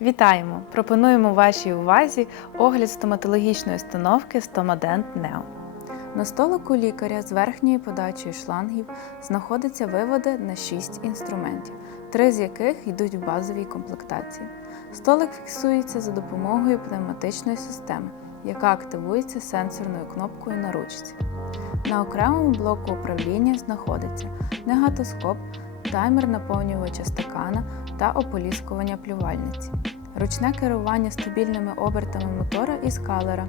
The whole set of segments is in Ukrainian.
Вітаємо! Пропонуємо вашій увазі огляд стоматологічної установки Стомадент Нео. На столику лікаря з верхньою подачею шлангів знаходяться виводи на 6 інструментів, три з яких йдуть в базовій комплектації. Столик фіксується за допомогою пневматичної системи, яка активується сенсорною кнопкою на ручці. На окремому блоку управління знаходиться негатоскоп, таймер наповнювача стакана та ополіскування плювальниці, ручне керування стабільними обертами мотора і скалера,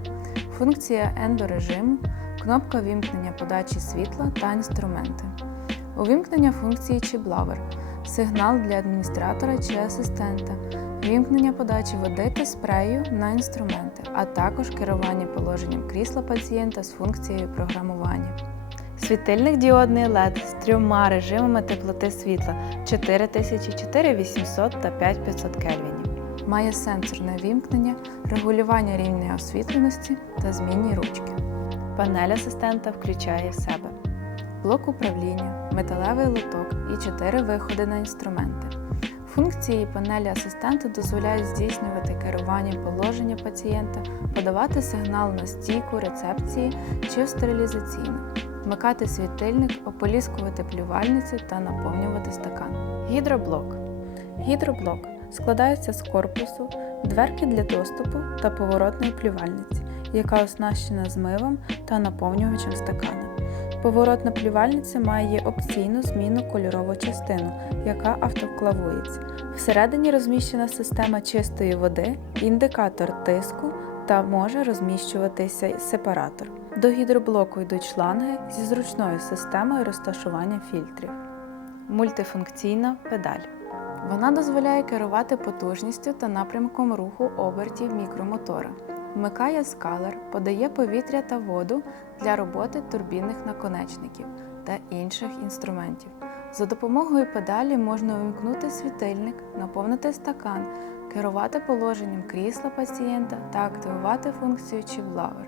функція ендорежиму, кнопка вімкнення подачі світла та інструменти, увімкнення функції чи блавер, сигнал для адміністратора чи асистента, вімкнення подачі води та спрею на інструменти, а також керування положенням крісла пацієнта з функцією програмування. Світильник діодний LED з трьома режимами теплоти світла 4000, 4800 та 5500 Кельвінів. Має сенсорне вімкнення, регулювання рівня освітленості та змінні ручки. Панель асистента включає в себе блок управління, металевий лоток і 4 виходи на інструменти. Функції панелі асистента дозволяють здійснювати керування положення пацієнта, подавати сигнал на стійку рецепції чи в стерилізаційну, вмикати світильник, ополіскувати плювальницю та наповнювати стакан. Гідроблок. Гідроблок складається з корпусу, дверки для доступу та поворотної плювальниці, яка оснащена змивом та наповнювачем стакана. Поворотна плювальниця має опційну змінну кольорову частину, яка автоклавується. Всередині розміщена система чистої води, індикатор тиску та може розміщуватися сепаратор. До гідроблоку йдуть шланги зі зручною системою розташування фільтрів. Мультифункційна педаль. Вона дозволяє керувати потужністю та напрямком руху обертів мікромотора. Вмикає скалер, подає повітря та воду для роботи турбінних наконечників та інших інструментів. За допомогою педалі можна вимкнути світильник, наповнити стакан, керувати положенням крісла пацієнта та активувати функцію чіп-лавер.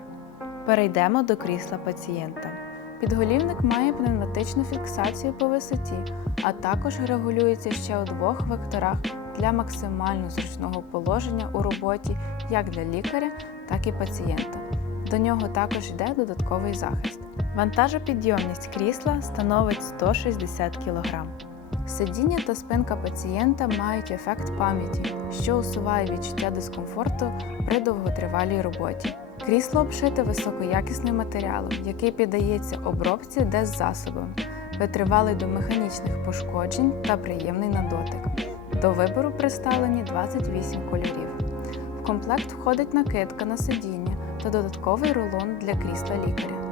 Перейдемо до крісла пацієнта. Підголівник має пневматичну фіксацію по висоті, а також регулюється ще у двох векторах для максимально зручного положення у роботі як для лікаря, так і пацієнта. До нього також йде додатковий захист. Вантажопідйомність крісла становить 160 кг. Сидіння та спинка пацієнта мають ефект пам'яті, що усуває відчуття дискомфорту при довготривалій роботі. Крісло обшите високоякісним матеріалом, який піддається обробці деззасобом, витривалий до механічних пошкоджень та приємний на дотик. До вибору представлені 28 кольорів. В комплект входить накидка на сидіння та додатковий рулон для крісла лікаря.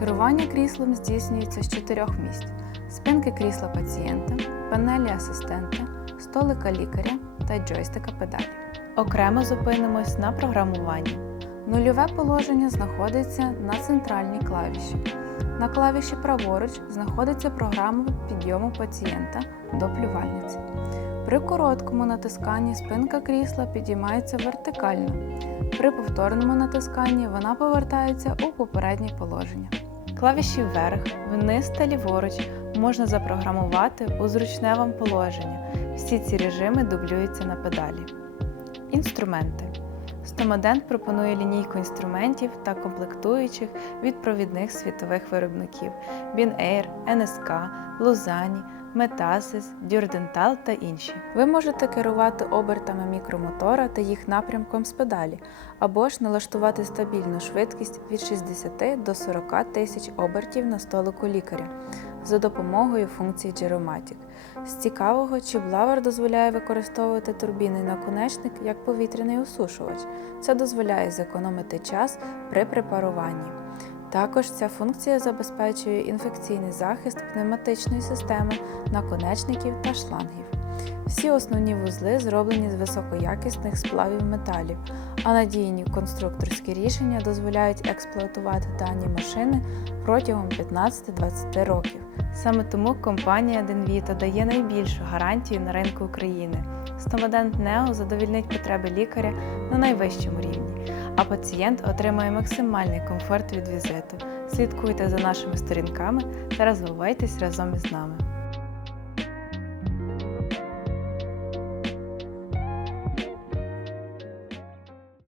Керування кріслом здійснюється з чотирьох місць: спинки крісла пацієнта, панелі асистента, столика лікаря та джойстика педалі. Окремо зупинимось на програмуванні. Нульове положення знаходиться на центральній клавіші. На клавіші праворуч знаходиться програма підйому пацієнта до плювальниці. При короткому натисканні спинка крісла підіймається вертикально. При повторному натисканні вона повертається у попереднє положення. Клавіші вверх, вниз та ліворуч можна запрограмувати у зручне вам положення. Всі ці режими дублюються на педалі. Інструменти. Стомадент пропонує лінійку інструментів та комплектуючих від провідних світових виробників BinAir, NSK, Luzani, Metasis, Dürdental та інші. Ви можете керувати обертами мікромотора та їх напрямком з педалі, або ж налаштувати стабільну швидкість від 60 до 40 тисяч обертів на столику лікаря за допомогою функції Gyromatic. З цікавого, чіблавер дозволяє використовувати турбінний наконечник як повітряний осушувач. Це дозволяє зекономити час при препаруванні. Також ця функція забезпечує інфекційний захист пневматичної системи, наконечників та шлангів. Всі основні вузли зроблені з високоякісних сплавів металів, а надійні конструкторські рішення дозволяють експлуатувати дані машини протягом 15-20 років. Саме тому компанія Денвіто дає найбільшу гарантію на ринку України. Стомадент Нео задовільнить потреби лікаря на найвищому рівні, а пацієнт отримує максимальний комфорт від візиту. Слідкуйте за нашими сторінками та розвивайтесь разом із нами.